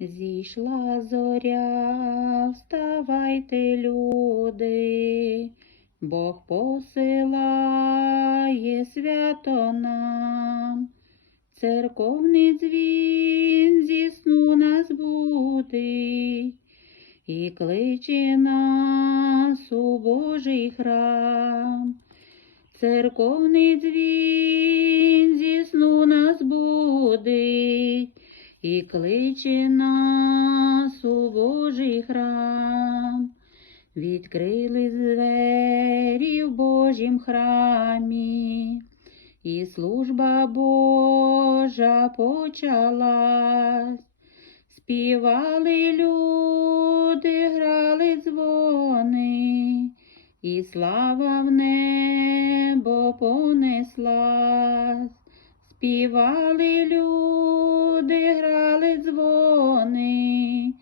Зійшла зоря, вставайте, люди, Бог посилає свято нам, церковний дзвін зі сну нас будить і кличе нас у Божий храм. Церковний дзвін і кличе нас у Божий храм. Відкрили двері в Божім храмі, і служба Божа почалась. Співали люди, грали дзвони, і слава в небо понеслась. Співали люди, грали дзвони,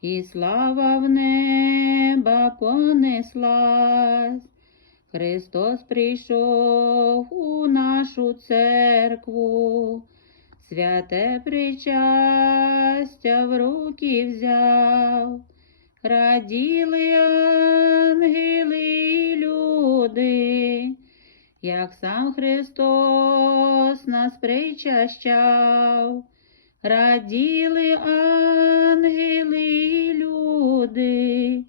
і слава в неба понеслась. Христос прийшов у нашу церкву, святе причастя в руки взяв, раділи ангели і люди, як сам Христос нас причащав, раділи ангели і люди,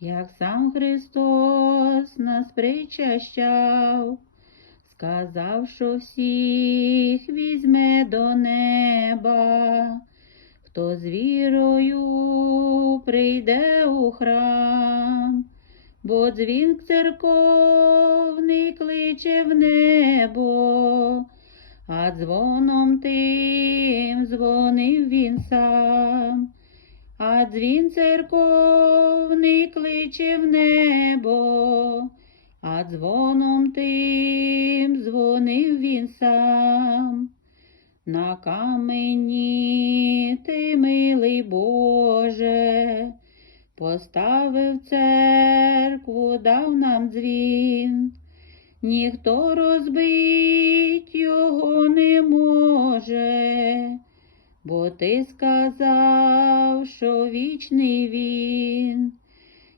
як сам Христос нас причащав, сказав, що всіх візьме до неба, хто з вірою прийде у храм, бо дзвін церковний кличе в небо, а дзвоном тим дзвонив він сам. А дзвін церковний кличе в небо, а дзвоном тим дзвонив він сам. На камені ти, милий Боже, поставив церкву, дав нам дзвін, ніхто розбить ти сказав, що вічний він,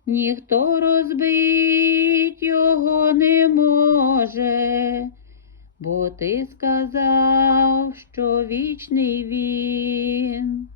ніхто розбить його не може, бо ти сказав, що вічний він.